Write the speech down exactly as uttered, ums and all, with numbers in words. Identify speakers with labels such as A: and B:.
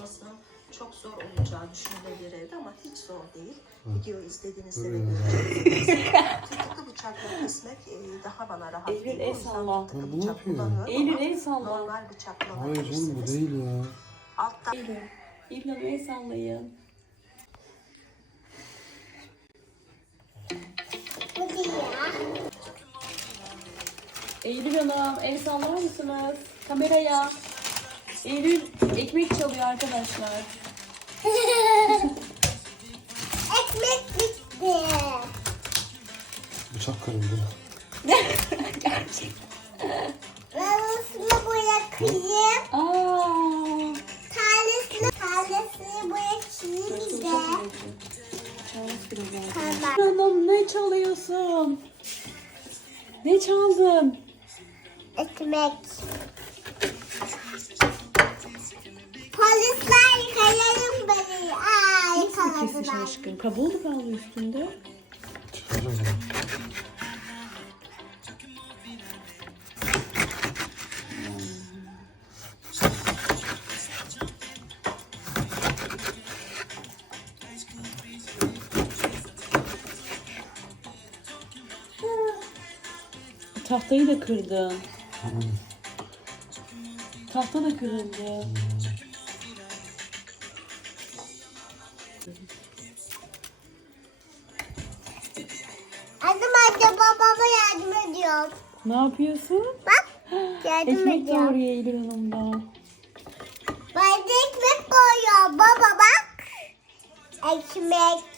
A: çalışılmasının çok zor olacağı düşünülebilir evde ama hiç zor değil. Video izlediğinizde de göreceksiniz. Tırtıklı bıçakla kesmek e, daha bana rahat
B: Eylül,
A: geliyor.
B: el salla.
A: Tırtıklı
C: Ne
A: bıçak
C: yapıyor?
A: kullanıyorum
B: Eylül,
A: ama
B: el salla.
A: normal bıçakla
C: Hayır canım bu değil ya.
A: Altta
B: Eylül. Eylül Hanım el sallayın. Eylül Hanım el sallar mısınız? Kameraya. Eylül ekmek çalıyor arkadaşlar.
D: Ekmek bitti.
C: Bıçak kırıldı.
B: Gerçekten.
D: Ben üstüne bırakayım.
B: Aa.
D: Tanesini, tanesini bırakayım bir de. Tamam.
B: Hanım ne çalıyorsun? Ne çaldın?
D: Ekmek. Polisler yakalayın beni. Aa,
B: Nasıl kesmiş
D: yakaladılar.
B: aşkım? Kabuğu mu kaldı üstünde?
C: Çıkaracağım onu.
B: Tahtayı da kırdın. Tahta da kırıldı.
D: Adım anne babama yardım ediyorum.
B: Ne yapıyorsun?
D: Bak yardım
B: Ekmek
D: ediyorum.
B: doğruyor Eylül Hanım'da.
D: Ben de ekmek koyuyorum baba bak. Ekmek.